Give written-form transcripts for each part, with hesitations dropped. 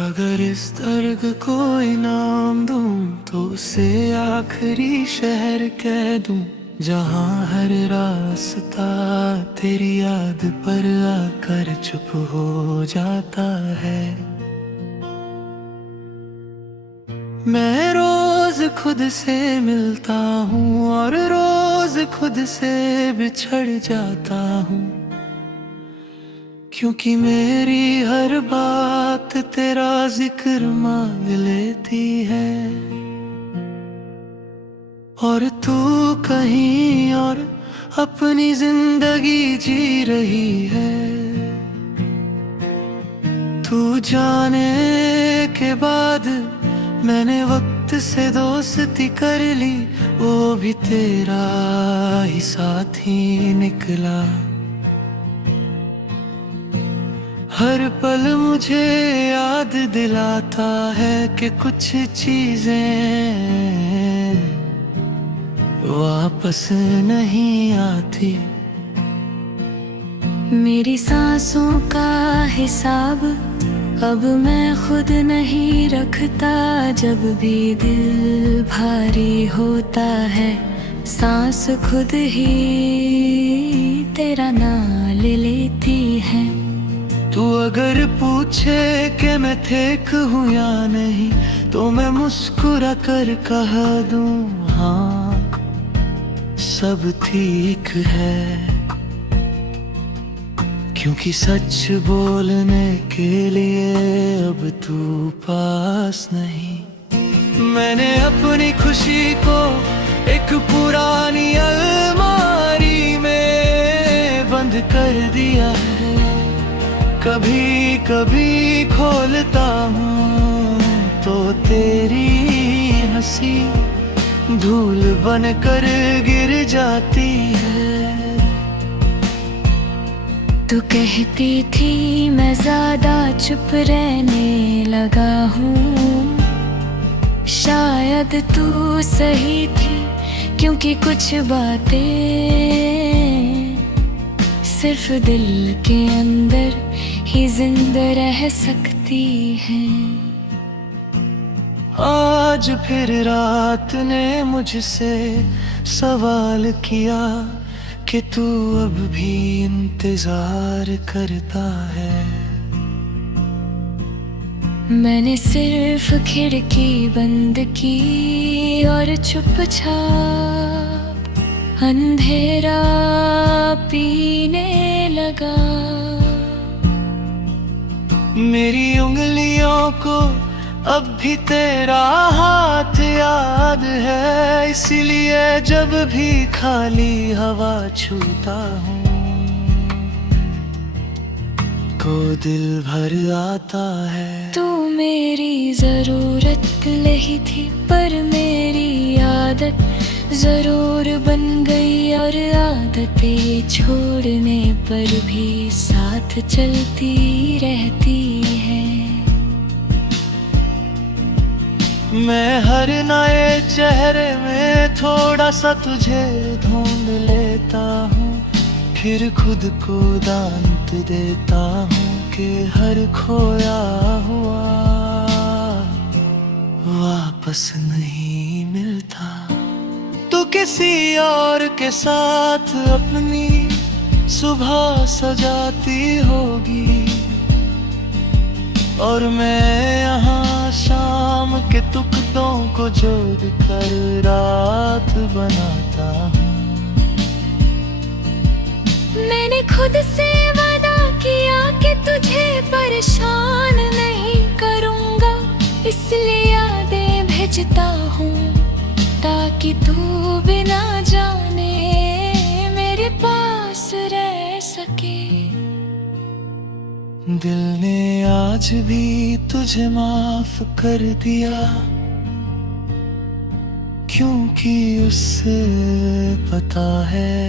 अगर इस दर्द को इनाम दूं तो उसे आखिरी शहर कह दूं, जहां हर रास्ता तेरी याद पर आकर चुप हो जाता है। मैं रोज खुद से मिलता हूँ और रोज खुद से बिछड़ जाता हूँ, क्योंकि मेरी हर बात तेरा जिक्र मांग लेती है। और तू कहीं और अपनी जिंदगी जी रही है। तू जाने के बाद मैंने वक्त से दोस्ती कर ली, वो भी तेरा ही साथी निकला। हर पल मुझे याद दिलाता है कि कुछ चीजें वापस नहीं आती। मेरी सांसों का हिसाब अब मैं खुद नहीं रखता। जब भी दिल भारी होता है, सांस खुद ही तेरा नाम ले लेती है। तू अगर पूछे कि मैं ठीक हूँ या नहीं, तो मैं मुस्कुरा कर कह दूँ हाँ, सब ठीक है। क्योंकि सच बोलने के लिए अब तू पास नहीं। मैंने अपनी खुशी को एक पुरानी अलमारी में बंद कर दिया है। कभी कभी खोलता हूँ तो तेरी हंसी धूल बनकर गिर जाती है। तू कहती थी मैं ज्यादा चुप रहने लगा हूँ, शायद तू सही थी, क्योंकि कुछ बातें सिर्फ दिल के अंदर ही जिंदा रह सकती हैं। आज फिर रात ने मुझसे सवाल किया कि तू अब भी इंतजार करता है। मैंने सिर्फ खिड़की बंद की और चुपचाप अंधेरा पीने लगा। मेरी उंगलियों को अब भी तेरा हाथ याद है, इसलिए जब भी खाली हवा छूता हूँ तो दिल भर आता है। तू मेरी जरूरत नहीं थी, पर मेरी आदत जरूर बन गई। और आदतें छोड़ने पर भी साथ चलती रहती है। मैं हर नए चेहरे में थोड़ा सा तुझे ढूंढ लेता हूँ, फिर खुद को दांत देता हूँ कि हर खोया हुआ वापस नहीं मिलता। तू किसी और के साथ अपनी सुबह सजाती होगी, और मैं यहाँ शाम के टुकड़ों को जोड़ कर रात बनाता हूँ। मैंने खुद से वादा किया कि तुझे परेशान नहीं करूँगा, इसलिए यादें भेजता हूँ ताकि तू बिना जाने मेरे पास रह सके। दिल ने आज भी तुझे माफ कर दिया, क्योंकि उससे पता है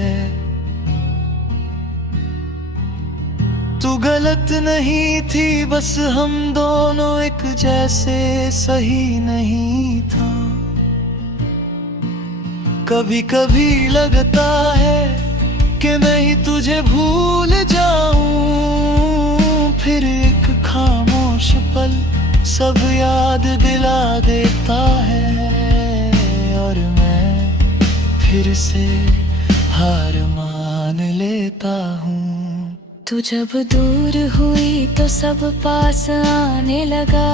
तू गलत नहीं थी, बस हम दोनों एक जैसे सही नहीं था। कभी कभी लगता है कि मैं ही तुझे भूल जाऊं, फिर एक खामोश पल सब याद दिला देता है, और मैं फिर से हार मान लेता हूँ। तू जब दूर हुई तो सब पास आने लगा,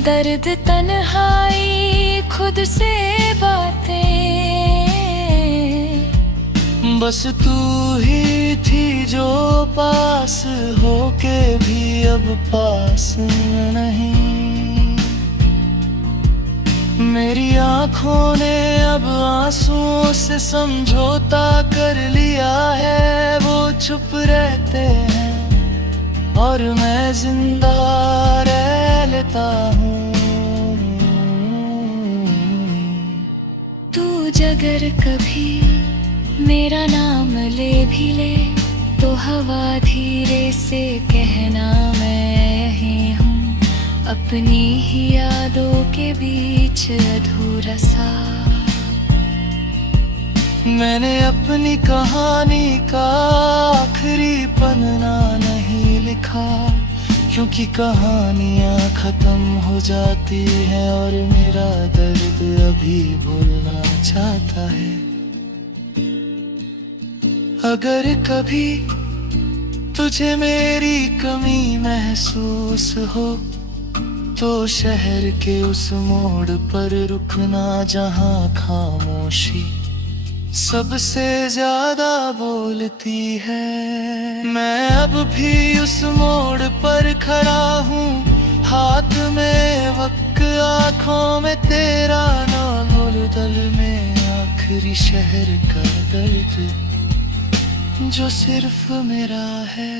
दर्द तन्हाई खुद से बातें, बस तू ही थी जो पास होके भी अब पास नहीं। मेरी आँखों ने अब आंसुओं से समझौता कर लिया है, वो चुप रहते हैं और मैं जिंदा रह लेता हूँ। तू अगर कभी मेरा नाम ले भी ले तो हवा धीरे से कहना मैं यही हूँ, अपनी ही यादों के बीच अधूरा सा। मैंने अपनी कहानी का आखिरी पन्ना नहीं लिखा, क्योंकि कहानियाँ खत्म हो जाती हैं और मेरा दर्द अभी भूलना चाहता है। अगर कभी तुझे मेरी कमी महसूस हो तो शहर के उस मोड़ पर रुकना जहाँ खामोशी सबसे ज्यादा बोलती है। मैं अब भी उस मोड़ पर खड़ा हूँ, हाथ में वक्त आँखों में तेरा नाम, दल में आखिरी शहर का दर्द जो सिर्फ मेरा है।